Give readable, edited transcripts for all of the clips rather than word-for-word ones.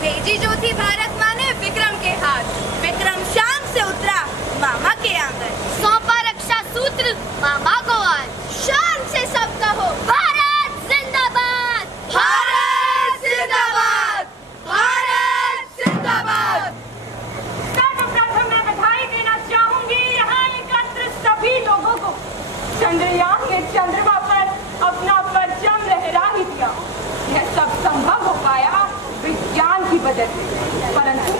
भेजी जो थी भारत माँ ने विक्रम के हाथ, विक्रम शाम से उतरा मामा के आंगन, सौंपा रक्षा सूत्र मामा को आज, शान से सब कहो भारत जिंदाबाद, भारत जिंदाबाद, भारत जिंदाबाद। सर्वप्रथम मैं बधाई देना चाहूंगी यहाँ एकत्र सभी लोगों को। चंद्रयान ने चंद्रमा पर अपना परचम लहरा ही दिया। यह सब संभव हो पाया विज्ञान की वजह से। परंतु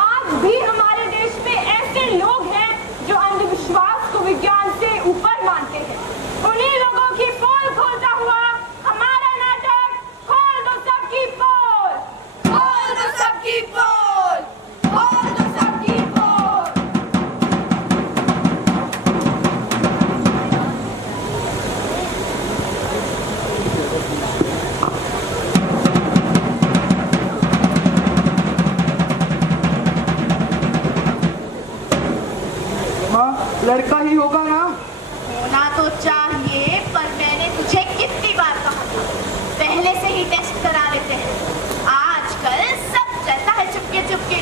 आज भी हमारे देश में ऐसे लोग हैं जो अंधविश्वास को विज्ञान से ऊपर मानते हैं। उन्हीं लोगों की पोल खोलता हुआ हमारा नाटक खोल दो सबकी पोल, खोल दो सबकी पोल, खोल दो सबकी पोल। माँ, लड़का ही होगा ना? होना तो चाहिए, पर मैंने तुझे कितनी बार कहा था पहले से ही टेस्ट करा लेते हैं। आजकल सब चलता है चुपके चुपके,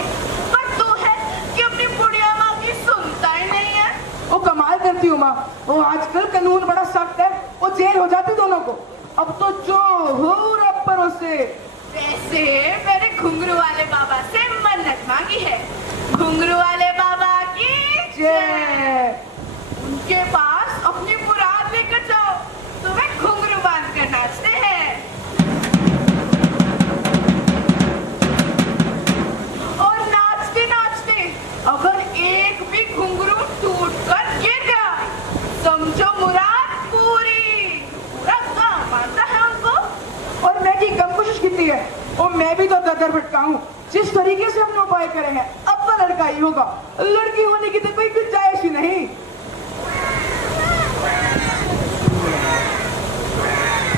पर तू है कि अपनी बुढ़िया माँ की सुनता ही नहीं है। वो कमाल करती हूँ माँ, वो आजकल कानून बड़ा सख्त है, वो जेल हो जाती दोनों को। अब तो जो हो रब भरोसे। वैसे मेरे घुंघरू वाले बाबा से मन्नत मांगी है, घुंघरू वाले बाबा की जय। उनके पास अपनी मुराद लेकर जाओ, तुम्हें घुंघरू बांध कर नाचते हैं। और नाचते नाचते अगर एक भी घुंघरू टूट कर गिर गया, समझो मुराद पूरी। पूरा गाँव मानता है उनको। और मैं की कम कोशिश की है, और मैं भी तो दर भटका हूँ। जिस तरीके से हमने उपाय करे हैं, अब तो लड़का ही होगा। लड़की होने की तो कोई गुंजाइश ही नहीं।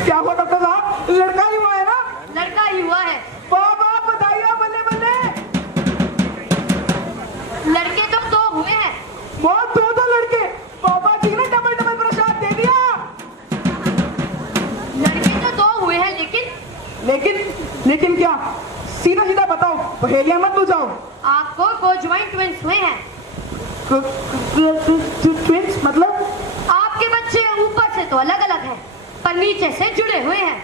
क्या हुआ डॉक्टर साहब, लड़का ही हुआ है ना? लड़का ही हुआ है। बाबा बधाई, बल्ले बल्ले। लड़के तो दो हुए हैं। बहुत दो लड़के, बाबा जी ने डबल डबल प्रसाद दे दिया। लड़के तो दो हुए हैं, लेकिन क्या? सीधा सीधा बताओ, पहेलियां मत बुझाओ। आपको कोज्वाइन ट्विंस हुए हैं। ट्विंस मतलब? आपके बच्चे ऊपर से तो अलग अलग हैं, पर नीचे से जुड़े हुए हैं।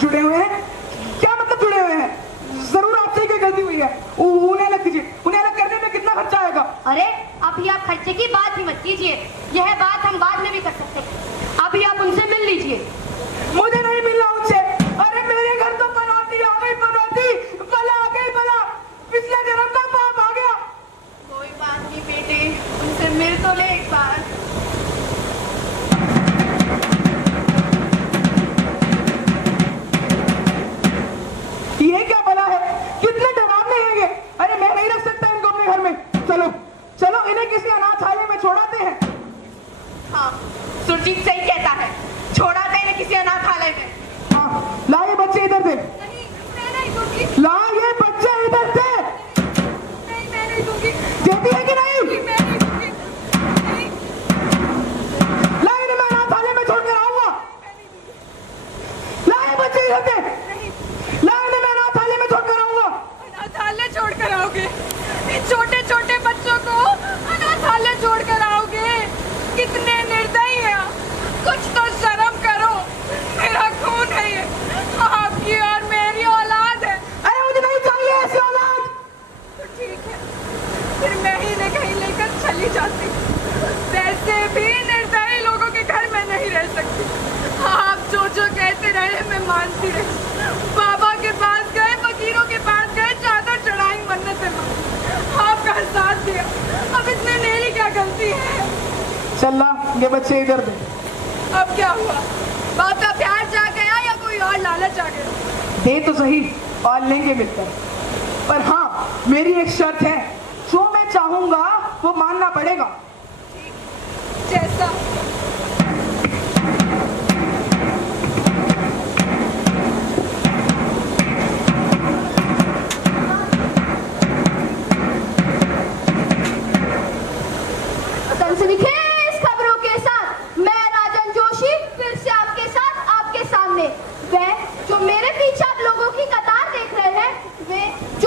जुड़े हुए हैं? क्या मतलब जुड़े हुए हैं? जरूर आपसे ही कोई गलती हुई है। उन्हें अलग कीजिए। उन्हें अलग करने में कितना खर्चा आएगा? अरे अभी आप खर्चे की बात ही मत कीजिए, यह बात हम बाद में भी कर सकते हैं। अभी आप उनसे मिल लीजिए। मुझे नहीं मिलना उनसे। अरे मेरे घर तो पनौती आ गई, पनौती बला आ गई, बला। पिछले जन्म का पाप आ गया। कोई बात नहीं बेटे, उनसे मिल तो ले एक बार। ये क्या बला है? कितने डरावने हैं ये। अरे मैं नहीं रख सकता इनको अपने घर में। चलो चलो, इन्हें किसी अनाथालय में छोड़ाते हैं। हाँ, सुरजीत सही कहता है, छोड़ा दे इन्हें किसी अनाथालय में। हाँ, ला ये बच्चे इधर से। नहीं, मैं नहीं दूंगी। ला ये बच्चे इधर से। नहीं, मैं नहीं दूंगी। देती है कि नहीं? मैं नहीं दूंगी। नहीं, ला इन्हें मैं अनाथालय में छोड़कर आऊंगा। ला ये बच्चे इधर से। नहीं। ला इन्हें मैं अनाथालय में छोड़कर आऊंगा। अनाथालय छोड़ कर आओगे? इन छोटे छोटे बच्चों को अनाथालय छोड़ कर आओगे? कितने निर्दयी हैं। कुछ तो शर्म करो। मेरा खून है ये, आपकी और मेरी औलाद है। अरे मुझे नहीं चाहिए ऐसी औलाद। तो ठीक है, फिर मैं ही इन्हें कहीं लेकर चली जाती। वैसे भी निर्दयी लोगों के घर में नहीं रह सकती। आप जो जो कहते रहे मैं मानती रही। बाबा के पास गए, वकीलों के पास गए, चादर चढ़ाई, मन्नतें मांगी, आपका साथ दिया। अब इसमें मेरी क्या गलती है? चल ला ये बच्चे इधर दे। अब क्या हुआ? बाप का प्यार जाग गया या कोई और लालच आ गया? दे तो सही, और लेंगे मिलकर। पर हाँ, मेरी एक शर्त है, जो मैं चाहूंगा वो मानना पड़ेगा। जैसा? सनसनीखेज खबरों के साथ मैं राजन जोशी फिर से आपके साथ आपके सामने। वह जो मेरे पीछे आप लोगों की कतार देख रहे हैं, वे जो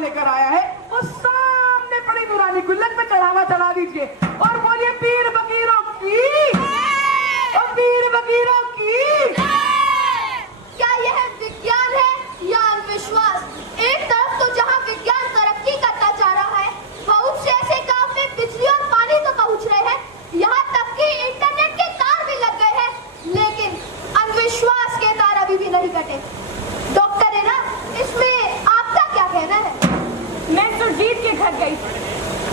लेकर आया है वो सामने पड़ी नूरानी गुल्लक पे चढ़ावा चढ़ा दीजिए और बोलिए पीर फकीरों की और पीर फकीरों की। क्या यह विज्ञान है या अंधविश्वास? एक तरफ तो जहाँ विज्ञान तरक्की करता जा रहा है, बहुत से ऐसे गांव में बिजली और पानी तो पहुँच रहे हैं, यहाँ तक कि इंटरनेट के तार भी लग गए हैं, लेकिन अंधविश्वास के तार अभी भी नहीं कटे। डॉक्टर है ना, इसमें आपका क्या कहना है? मैं सुरजीत के घर गई थी।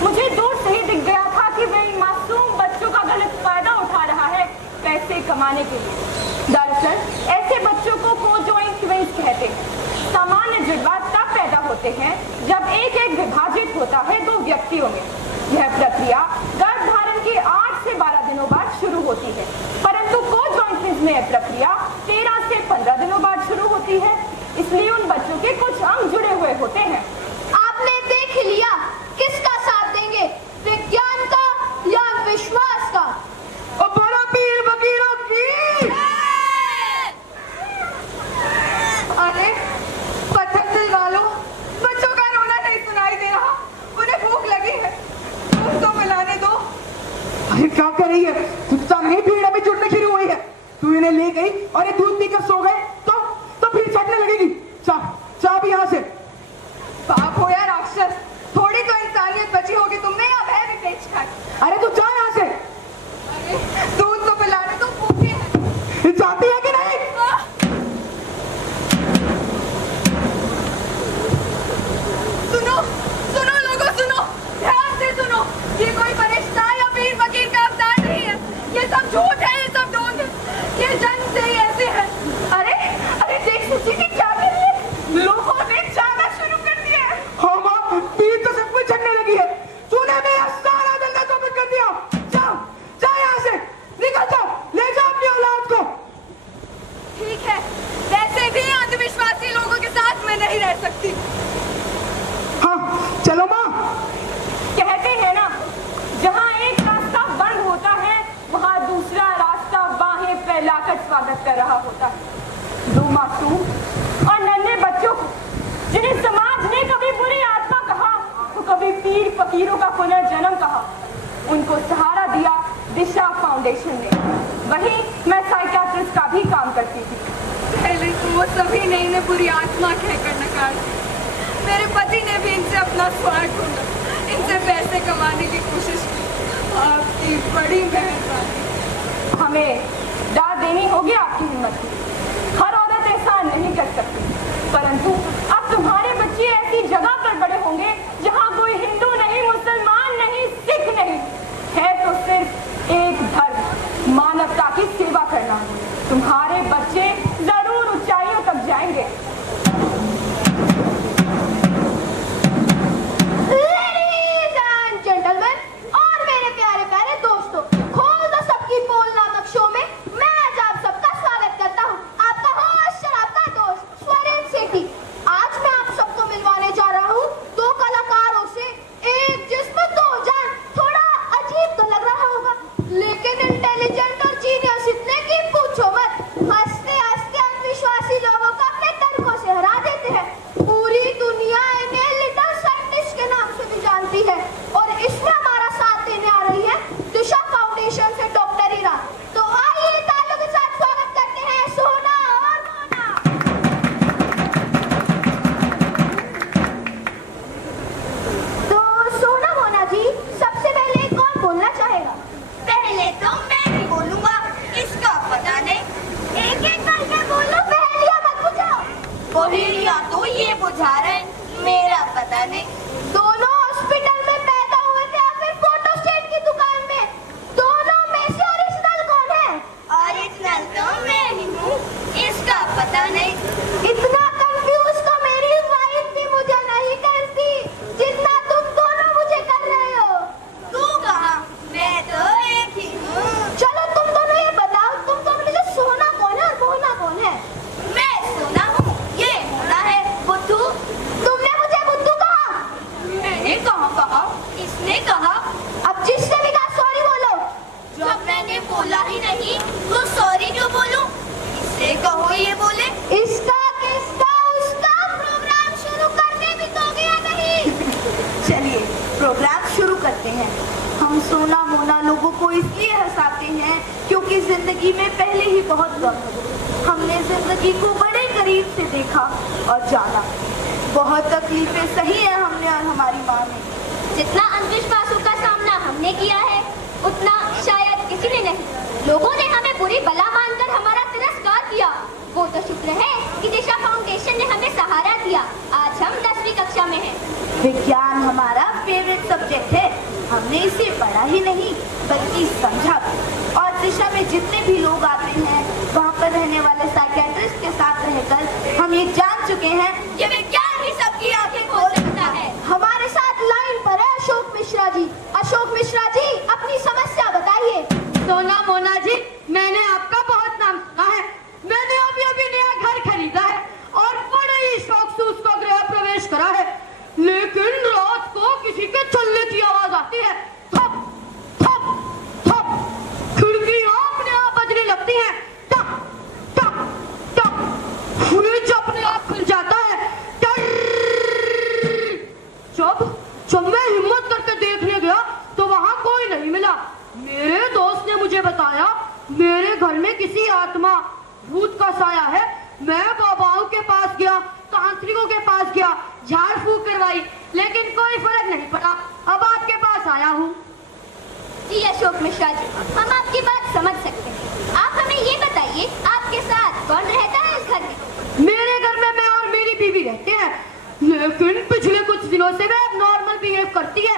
मुझे दूर से ही दिख गया था कि वह इन मासूम बच्चों का गलत फायदा उठा रहा है पैसे कमाने के लिए। दरअसल ऐसे बच्चों को कोजॉइंट ट्विंस कहते हैं। सामान्य जुड़वा तब पैदा होते हैं जब एक एक विभाजित होता है दो व्यक्तियों में। यह प्रक्रिया गर्भधारण के 8 से 12 दिनों बाद शुरू होती है, परंतु कोजॉइंट ट्विंस में यह प्रक्रिया 13 से 15 दिनों बाद शुरू होती है। इसलिए उन बच्चों के कुछ अंग जुड़े हुए होते हैं। आपने देख लिया, किसका साथ देंगे, विज्ञान का या विश्वास का? और बोलो पीर फकीरों की। अरे पत्थर दिलवा लो, बच्चों का रोना नहीं सुनाई दे रहा, उन्हें भूख लगी है, दूध तो पिलाने दो। अरे क्या कर रही है, चुपचाप नहीं, भीड़ अभी जुड़ने शुरू हुई है। तू इन्हें ले गई और ये दूध पीकर सो गए तो भीड़ छटने लगेगी। चाप यहाँ से। पाप हो या राक्षस, थोड़ी तो इंसानियत बची होगी तुमने या भय भी बेचकर। अरे तू जा यहाँ से। अरे दूध तो पिलाने दो, भूखे हैं। जाती है कि नहीं? सुनो सुनो लोगों, सुनो ध्यान से सुनो, ये कोई फरिश्ता या पीर फकीर का अवतार नहीं है, ये सब झूठ है, ये सब ढोंग है, ये जन्म से ही ऐसे है। अरे अरे देख सुची की क्या कर रही है, लोगों ने जाना शुरू कर दिया है। हाँ माँ, भीड़ तो सब कुछ छटने लगी है। तूने मेरा सारा धंधा चौपट कर दिया। जा यहाँ से, निकल जाओ, ले जाओ अपनी औलाद को। ठीक है, वैसे भी अंधविश्वासी लोगों के साथ मैं नहीं रह सकती। हाँ चलो माँ। कहते हैं ना, जहाँ एक रास्ता बंद होता है वहाँ दूसरा रास्ता बाहें फैलाकर स्वागत कर रहा होता है। दो मासूम और नन्हे बच्चों को जिन्हें समाज ने कभी बुरी आत्मा कहा तो कभी पीर फकीरों का पुनर्जन्म कहा, उनको सहारा दिया दिशा फाउंडेशन ने। वहीं मैं साइकियाट्रिस्ट का भी काम करती थी। पहले तो वो सभी ने इन्हें बुरी आत्मा कहकर नकार दिया। मेरे पति ने भी इनसे अपना स्वार्थ ढूंढा, इनसे पैसे कमाने की कोशिश की। आपकी बड़ी मेहरबानी। हमें दाद देनी होगी आपकी हिम्मत की। हर औरत ऐसा नहीं कर सकती, परंतु अब तुम्हारे बच्चे ऐसी जगह पर बड़े होंगे जहाँ कोई हिंदू नहीं, मुसलमान नहीं, सिख नहीं है, तो सिर्फ एक धर्म, मानवता की सेवा करना। तुम्हारे बच्चे जरूर ऊंचाइयों तक जाएंगे। Ladies and gentlemen, और मेरे प्यारे प्यारे दोस्तों, खोल दो सबकी पोल नामक शो में मैं आज आप सबका स्वागत करता हूँ। आपका होस्ट और आपका दोस्त स्वरेन सेठी। आज मैं आप सबको मिलवाने जा रहा हूँ दो कलाकारों से, एक जिस्म दो जान। थोड़ा अजीब तो लग रहा होगा, लेकिन इंटेलिजेंट और जीनियस इतने की पूछो मत। हंसते हंसते अंधविश्वासी लोगों को अपने तर्कों से हरा देते हैं। पूरी दुनिया इन्हें लिटिल साइंटिस्ट के नाम से भी जानती है, और इसमें हमारा साथ देने आ रही है दिशा फाउंडेशन से डॉक्टर ईरा। तो आइए तालियों के साथ स्वागत करते हैं सोना और मोना। तो सोना मोना जी, सबसे पहले कौन बोलना चाहेगा? पहले तो मैं ही बोलूंगा, इसका पता नहीं। एक एक करके बोलो, पहेलियां मत बुझाओ। पहेलियां तो ये बुझा रहे, मेरा पता नहीं। दोनों हॉस्पिटल में पैदा हुए थे या फिर फोटो स्टेट की दुकान में? दोनों में से ओरिजिनल कौन है? ओरिजिनल तो मैं ही हूँ, इसका पता नहीं। इतना कंफ्यूज तो मेरी वाइफ भी मुझे नहीं करती जितना तुम दोनों मुझे कर रहे हो। तू कहा, मैं तो एक ही हूँ। चलो तुम दोनों ये बताओ, तुम दोनों में से सोना कौन है और मोना कौन है? मैं सोना हूँ, ये मोना है। बुद्धू, तुमने मुझे बुद्धू कहा? चलिए प्रोग्राम शुरू करते हैं। हम सोना मोना लोगों को इसलिए हंसाते हैं क्योंकि जिंदगी में पहले ही बहुत गम है। हमने जिंदगी को बड़े करीब से देखा और जाना। बहुत तकलीफें सही है हमने और हमारी माँ ने। जितना अंधविश्वासों का सामना हमने किया है उतना शायद किसी ने नहीं। लोगों ने हमें बुरी बला मानकर हमारा तिरस्कार किया। वो तो शुक्र है कि दिशा फाउंडेशन ने हमें सहारा दिया। आज हम 10वीं कक्षा में हैं। विज्ञान हमारा फेवरेट सब्जेक्ट है। हमने इसे पढ़ा ही नहीं बल्कि समझा भी। और दिशा में जितने भी लोग आते हैं वहाँ पर रहने वाले साइकियाट्रिस्ट के साथ रहकर हम ये जान चुके हैं कि विज्ञान ही सबकी आंखें खोल सकता है। हमारे साथ लाइन पर है अशोक मिश्रा जी। अशोक मिश्रा जी अपनी समस्या बताइए। सोना मोना जी, मैंने आपका बहुत नाम सुना है। मैंने अभी नया घर खरीदा है और बड़े ही शौक से उसका गृह प्रवेश करा है, लेकिन रात को किसी के चलने की आवाज आती है। थप थप थप। खिड़कियां अपने आप बजने लगती हैं। टक टक टक। फ्रिज अपने आप खुल जाता है। जब मैं हिम्मत करके देखने गया तो वहां कोई नहीं मिला। मेरे दोस्त ने मुझे बताया मेरे घर में किसी आत्मा भूत का साया है। मैं बाबाओं के पास गया, तांत्रिकों के पास गया, झाड़ फूक करवाई, लेकिन कोई फर्क नहीं पड़ा। अब आपके पास आया हूँ। जी अशोक मिश्रा जी, हम आपकी बात समझ सकते हैं। आप हमें ये बताइए आपके साथ कौन रहता है इस घर में? मेरे घर में मैं और मेरी बीवी रहते हैं, लेकिन पिछले कुछ दिनों से वह नॉर्मल बिहेव करती है।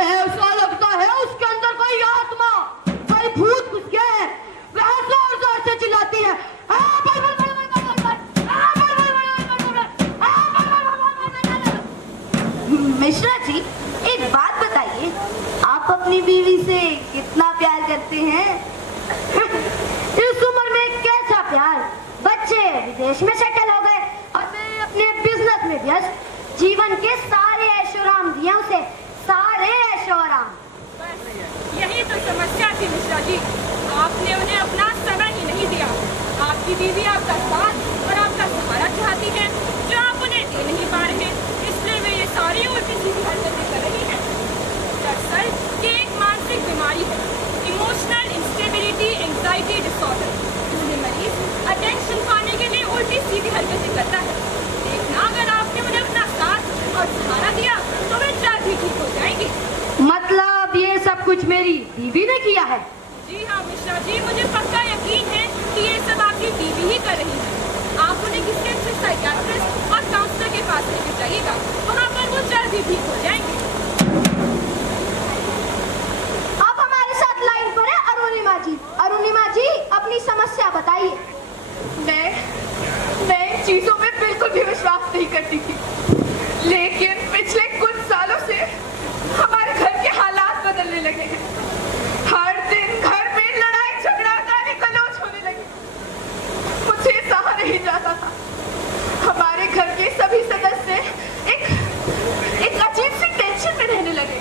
ऐसा लगता है उसके अंदर कोई आत्मा, कोई भूत घुस गया है। वह जोर जोर से चिल्लाती है। मिश्रा जी एक बात बताइए, आप अपनी बीवी से कितना प्यार करते हैं? इस उम्र में कैसा प्यार, बच्चे विदेश में सेटल हो गए और मैं अपने बिजनेस में व्यस्त। जीवन के सारे ऐशोराम दिया उसे, सारे ऐशोराम। यही तो समस्या थी मिश्रा जी, आपने उन्हें अपना समय ही नहीं दिया। आपकी बीवी आपका साथ और आपका सहारा चाहती है जो आप उन्हें दे नहीं पा रहे, इसलिए वे ये सारी उल्टी सीधी हरकतें कर रही हैं। दरअसल ये एक मानसिक बीमारी है, इमोशनल इंस्टेबिलिटी एंजाइटी डिसऑर्डर। इसमें मरीज अटेंशन पाने के लिए उल्टी सीधी हरकतें करता है। देखना अगर आपने उन्हें अपना साथ और सहारा दिया तो वे जल्द ही ठीक हो जाएंगी। मतलब ये सब कुछ मेरी बीवी ने किया है? जी हाँ मिश्रा जी, मुझे पक्का यकीन है कि ये सब आपकी बीवी ही कर रही है। आप उन्हें किसी अच्छे साइकियाट्रिस्ट और काउंसलर के पास लेकर जाइएगा, वहाँ पर वो जल्द ही ठीक हो जाएंगे। अब हमारे साथ लाइन पर है अरुणिमा जी। अरुणिमा जी अपनी समस्या बताइए। मैं इन चीजों में बिल्कुल भी विश्वास नहीं करती थी, लेकिन पिछले कुछ सालों से हमारे घर के हालात बदलने लगे हैं। हर दिन घर में लड़ाई झगड़ा गाली गलौज होने लगी। मुझे सहा नहीं जाता था। हमारे घर के सभी सदस्य एक अजीब सी टेंशन में रहने लगे।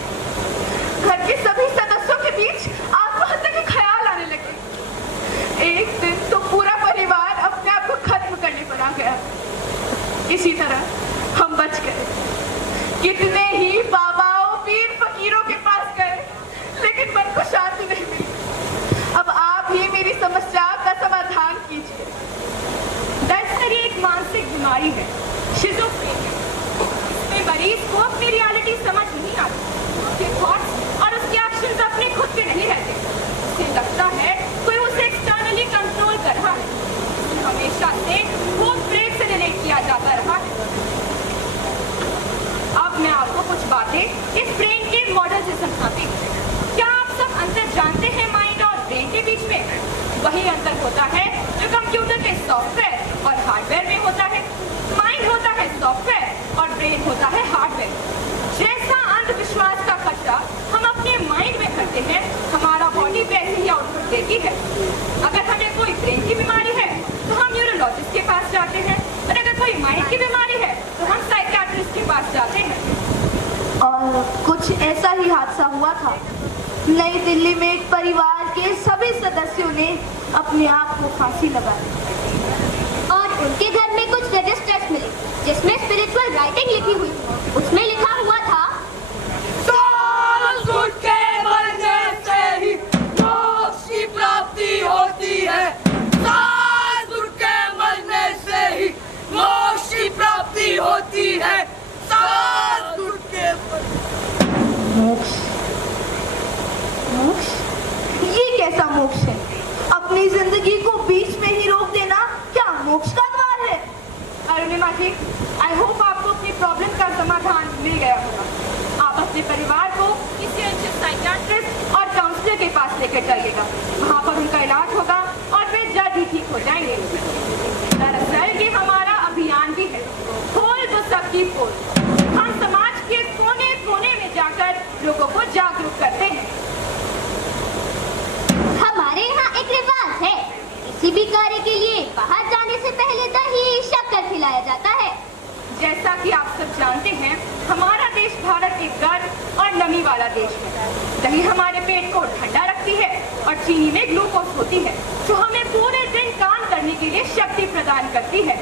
घर के सभी सदस्यों के बीच आत्महत्या के ख्याल आने लगे। एक दिन तो पूरा परिवार अपने आप को खत्म करने पर आ गया। इसी तरह हम बच गए। कितने ही बाबाओं पीर फकीरों के पास गए, लेकिन मन को शांति नहीं मिली। अब आप ही मेरी समस्या का समाधान कीजिए। दरअसल ये एक मानसिक बीमारी है, शिज़ोफ्रेनिया। इसमें मरीज को अपनी रियलिटी समझ नहीं आती। उसके थॉट्स और उसके एक्शंस अपने खुद के नहीं रहते। उसे लगता है कोई उसे एक्सटर्नली कंट्रोल कर रहा है। हमेशा से भूत प्रेत से रिलेट किया जाता रहा है। अब मैं आपको कुछ बातें इस ब्रेन के मॉडल से समझाती हूँ। क्या आप सब अंतर जानते हैं माइंड और ब्रेन के बीच में? वही अंतर होता है जो कंप्यूटर के सॉफ्टवेयर और हार्डवेयर में होता है। माइंड होता है सॉफ्टवेयर और ब्रेन होता है हार्डवेयर। जैसा अंधविश्वास का खर्चा हम अपने माइंड में करते हैं, हमारा बॉडी वैसे ही आउटपुट देती है। अगर हमें कोई ब्रेन की बीमारी है तो हम न्यूरोलॉजिस्ट के पास जाते हैं, और अगर कोई माइंड की बीमारी है तो हम साइकियाट्रिस्ट के पास जाते हैं। और कुछ ऐसा ही हादसा हुआ था। नई दिल्ली में एक परिवार के सभी सदस्यों ने अपने आप को फांसी लगा दी। और उनके घर में कुछ रजिस्टर्स मिले जिसमें स्पिरिचुअल राइटिंग लिखी हुई थी। उसमें लिखा हुआ था, ले गया होगा। आप अपने परिवार को किसी अच्छे साइकियाट्रिस्ट और काउंसलर के पास लेकर जाइएगा। वहाँ पर उनका इलाज होगा और वे जल्द ही ठीक हो जाएंगे। दरअसल ये हमारा अभियान भी है, खोल दो सबकी पोल। हम समाज के कोने कोने में जाकर लोगों को जागरूक करते हैं। हमारे यहाँ एक रिवाज है, किसी भी कार्य के लिए बाहर जाने से पहले दही शक्कर खिलाया जाता है। जैसा कि आप सब जानते हैं, हमारा देश भारत एक गर्म और नमी वाला देश है। दही हमारे पेट को ठंडा रखती है और चीनी में ग्लूकोज होती है, जो हमें पूरे दिन काम करने के लिए शक्ति प्रदान करती है।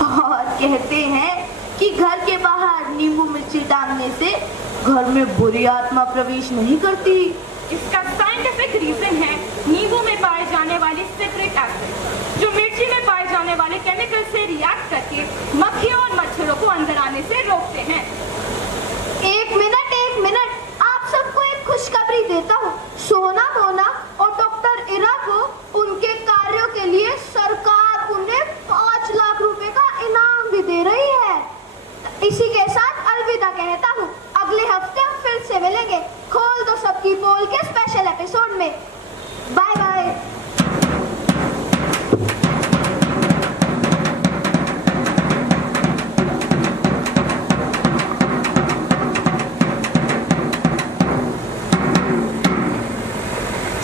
और कहते हैं कि घर के बाहर नींबू मिर्ची डालने से घर में बुरी आत्मा प्रवेश नहीं करती। इसका साइंटिफिक रीजन है नींबू में पाए जाने वाली सिट्रिक एसिड, जो मिर्ची में पाए जाने वाले केमिकल से रिएक्ट करके मक्खियों और मच्छरों को अंदर आने से रोकते हैं। एक मिनट, आप सबको एक खुशखबरी देता हूँ। सोना मोना और डॉक्टर इरा को उनके कार्यों के लिए सरकार उन्हें 5 लाख रुपए का इनाम भी दे रही है। इसी के साथ अलविदा कहता हूँ। अगले हफ्ते हम फिर से मिलेंगे खोल दो सबकी पोल के स्पेशल एपिसोड में। Bye bye.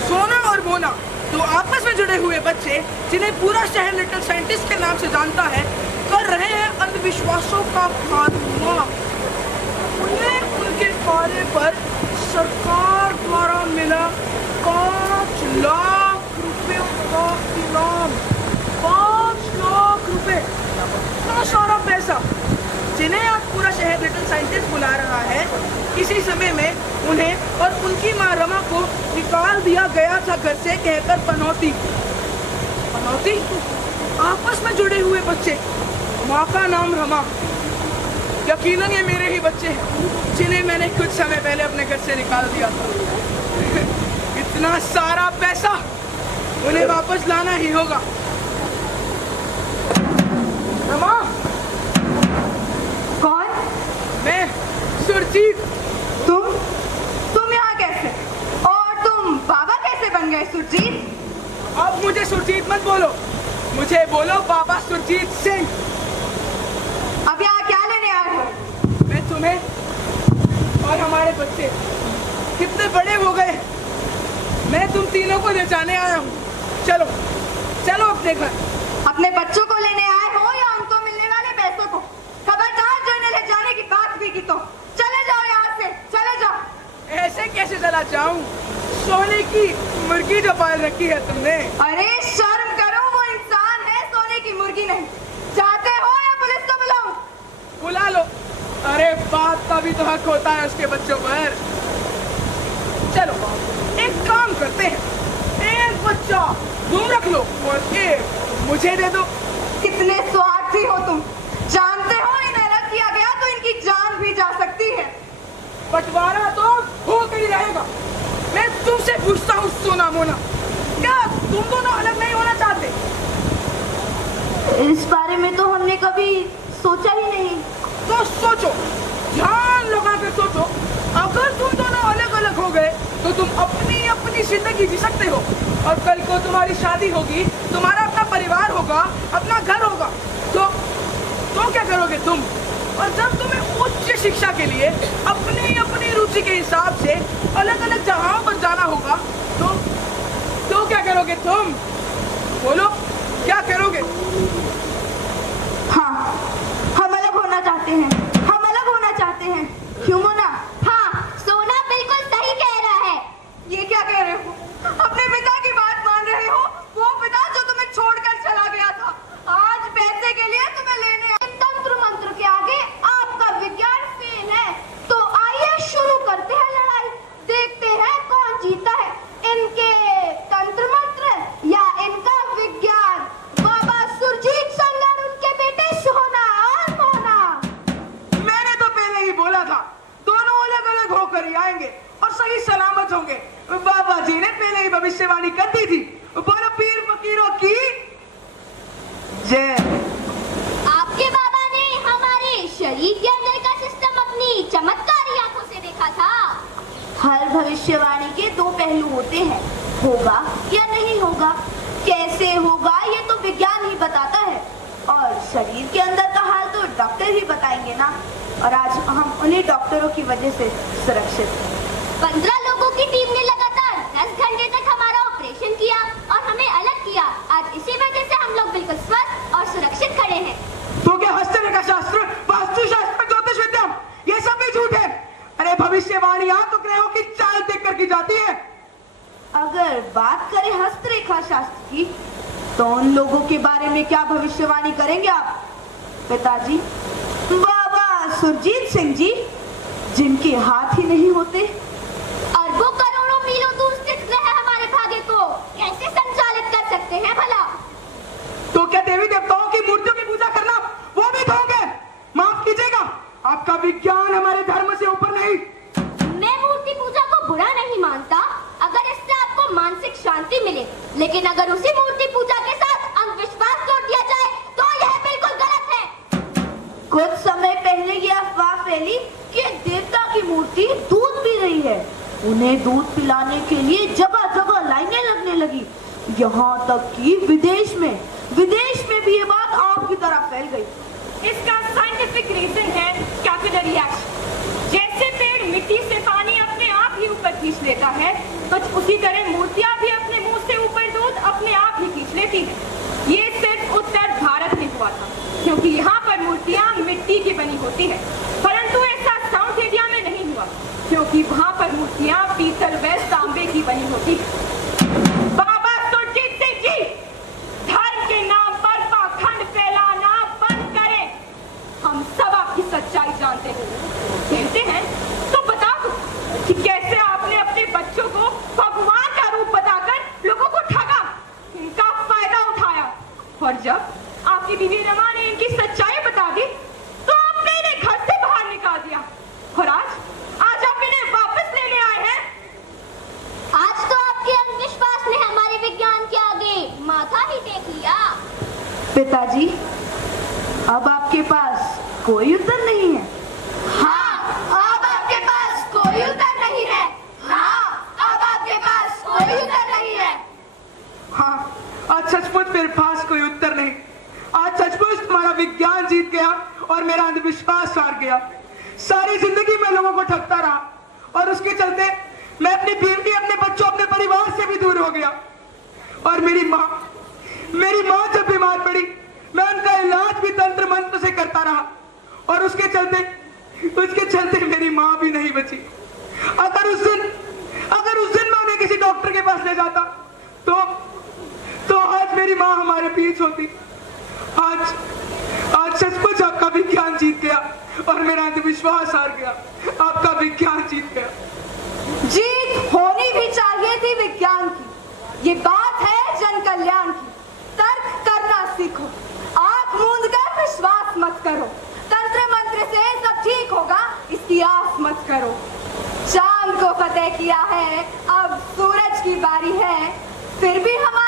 सोना और मोना, दो आपस में जुड़े हुए बच्चे जिन्हें पूरा शहर लिटिल साइंटिस्ट के नाम से जानता है, कर रहे हैं अंधविश्वासों का खात्मा। उन्हें उनके कार्य पर सरकार द्वारा मिला 5 लाख रुपए का इनाम। 5 लाख रुपए, इतना सारा पैसा, जिन्हें आज पूरा शहर लिटिल साइंटिस्ट बुला रहा है। इसी समय में उन्हें और उनकी माँ रमा को निकाल दिया गया था घर से, कहकर पनौती। आपस में जुड़े हुए बच्चे, माँ का नाम रमा। यकीनन ये मेरे ही बच्चे हैं जिन्हें मैंने कुछ समय पहले अपने घर से निकाल दिया था। इतना सारा पैसा उन्हें वापस लाना ही होगा। रमा। कौन? मैं सुरजीत। तुम यहाँ कैसे? और तुम बाबा कैसे बन गए सुरजीत? अब मुझे सुरजीत मत बोलो, मुझे बोलो बाबा सुरजीत सिंह। अब यहाँ क्या लेने आए हो? मैं तुम्हें और हमारे बच्चे कितने बड़े हो गए, मैं तुम तीनों को ले जाने आया हूँ। चलो चलो अपने घर। अपने बच्चों को लेने आए हो या उनको मिलने वाले पैसों को? खबरदार जो इन्हें ले जाने की बात भी की तो चले जाओ यहाँ से, चले जाओ। ऐसे कैसे चला जाऊं? सोने की मुर्गी जो पाल रखी है तुमने। अरे शर्म करो, वो इंसान है, सोने की मुर्गी नहीं। चाहते हो या पुलिस को बुलाऊं? बुला लो। अरे बात का भी तो हक होता है उसके बच्चों पर। चलो एक काम करते हैं, एक बच्चा तुम रख लो और एक मुझे दे दो। कितने स्वार्थी हो तुम। जानते हो इन्हें अलग किया गया तो इनकी जान भी जा सकती है। बंटवारा तो हो ही रहेगा। मैं तुमसे पूछता हूँ सोना मोना, क्या तुम दोनों अलग नहीं होना चाहते? इस बारे में तो हमने कभी सोचा ही नहीं। तो सोचो, ध्यान लगा कर सोचो। अगर तुम दोनों अलग अलग हो गए तो तुम अपनी अपनी जिंदगी जी सकते हो, और कल को तुम्हारी शादी होगी, तुम्हारा अपना परिवार होगा, अपना घर होगा, तो क्या करोगे तुम? और जब तुम्हें उच्च शिक्षा के लिए अपनी अपनी रुचि के हिसाब से अलग अलग जगहों पर जाना होगा, तो क्या करोगे तुम? बोलो, क्या करोगे? हाँ, हम अलग होना चाहते हैं, हम अलग होना चाहते हैं। क्यों मोना? हाँ, सोना बिल्कुल सही कह रहा है। ये क्या कह रहे हो? अपने पिता की बात मान रहे हो? वो पिता जो तुम्हें छोड़कर चला गया था, आज पैसे के लिए तुम्हें लेने तंत्र मंत्र के आगे आपका विज्ञान फेल है। तो आइए शुरू करते हैं लड़ाई, देखते हैं कौन जीता है, इनके तंत्र मंत्र या इनका विज्ञान। बाबा सुरजीत संग और उनके बेटे सोना और मोना। मैंने तो पहले ही बोला था, दोनों अलग अलग होकर ही आएंगे और सही सलामत होंगे। बाबा जी ने पहले ही भविष्यवाणी कर दी थी। बोलो पीर फकीरों की जय। आपके बाबा ने हमारे शरीर के अंदर का सिस्टम अपनी हर भविष्यवाणी के दो पहलू होते हैं, होगा या नहीं होगा। कैसे होगा ये तो विज्ञान ही बताता है, और शरीर के अंदर का हाल तो डॉक्टर ही बताएंगे ना। और आज हम उन्हीं डॉक्टरों की वजह से सुरक्षित हैं। 15 लोगों की टीम ने लगातार 10 घंटे तक हमारा ऑपरेशन किया और हमें अलग किया। आज इसी वजह से हम लोग बिल्कुल स्वस्थ और सुरक्षित खड़े हैं। तो क्या हस्तरेखा शास्त्र, वास्तुशास्त्र, ज्योतिष विद्या ये सब भी झूठ है? अरे भविष्यवाणियां तो ग्रहों की चाल देखकर की जाती है। अगर बात करें हस्तरेखा शास्त्र की, तो उन लोगों के बारे में क्या भविष्यवाणी करेंगे आप पिताजी? बाबा सुरजीत सिंह जी, जिनके हाथ ही नहीं होते। अरबों करोड़ों मीलों दूर स्थित ग्रह हमारे भाग्य को कैसे संचालित कर सकते हैं भला? तो क्या देवी देवताओं की मूर्तियों की पूजा करना वो भी ढोंग है? माफ कीजिएगा, आपका विज्ञान हमारे धर्म से ऊपर नहीं। मैं मूर्ति पूजा को बुरा नहीं मानता, अगर इससे आपको मानसिक शांति मिले, लेकिन अगर उसी मूर्ति पूजा के साथ अंधविश्वास जोड़ दिया जाए तो यह बिल्कुल गलत है। कुछ समय पहले ये अफवाह फैली कि एक देवता की मूर्ति दूध पी रही है। उन्हें दूध पिलाने के लिए जगह जगह लाइनें लगने लगी। यहाँ तक कि विदेश में भी ये बात आग की तरह फैल गई। इसका साइंटिफिक रीजन है कैपिलरी एक्शन। जैसे पेड़ मिट्टी से पानी अपने आप ही ऊपर खींच लेता है, तो उसी तरह मूर्तियां भी अपने मुंह से ऊपर दूध अपने आप ही खींच लेती है। ये सिर्फ उत्तर भारत में हुआ था, क्योंकि यहाँ पर मूर्तियां मिट्टी की बनी होती है। परंतु ऐसा साउथ इंडिया में नहीं हुआ, क्योंकि वहाँ पर मूर्तियां पीतल व तांबे की बनी होती है। बाबा सुरजीत सिंह जी, धर्म के नाम पर पाखंड फैलाना बंद करें। हम सब आपकी सच्चाई जानते हैं। कहते हैं तो बता दो कि कैसे आपने अपने बच्चों को भगवान का रूप बताकर लोगों को ठगा, इनका फायदा उठाया, और जब आपकी बीवी रमा ने इनकी सच्चाई बता दी तो आपने इन्हें घर से बाहर निकाल दिया, और आज आप इन्हें वापस लेने आए हैं। आज तो आपके अंधविश्वास ने हमारे विज्ञान के आगे माथा ही टेक लिया। पिताजी, अब आपके पास कोई उत्तर नहीं है। हाँ, अब आपके पास कोई उत्तर नहीं है। हाँ, अब आपके पास कोई उत्तर नहीं है। हाँ, आज सचमुच मेरे पास कोई उत्तर नहीं। आज सचमुच तुम्हारा विज्ञान जीत गया और मेरा अंधविश्वास हार गया। सारी जिंदगी मैं लोगों को ठगता रहा, और उसके चलते मैं अपनी बीवी, अपने बच्चों, अपने परिवार से भी दूर हो गया। और मेरी माँ जब बीमार पड़ी, मैं उनका इलाज भी तंत्र मंत्र से करता रहा, और उसके चलते मेरी माँ भी नहीं बची। अगर उस दिन मैं उन्हें किसी डॉक्टर के पास ले जाता तो आज मेरी माँ हमारे बीच होती। आज सचमुच आपका विज्ञान जीत गया और मेरा अंधविश्वास हार गया। आपका विज्ञान जीत गया। जीत होनी भी चाहिए थी विज्ञान की। ये बात है जन कल्याण की। तर्क करना सीखो, आंख मूंद कर विश्वास मत करो। तंत्र मंत्र से सब ठीक होगा इसकी आस मत करो। चांद को फतेह किया है, अब सूरज की बारी है, फिर भी हमारे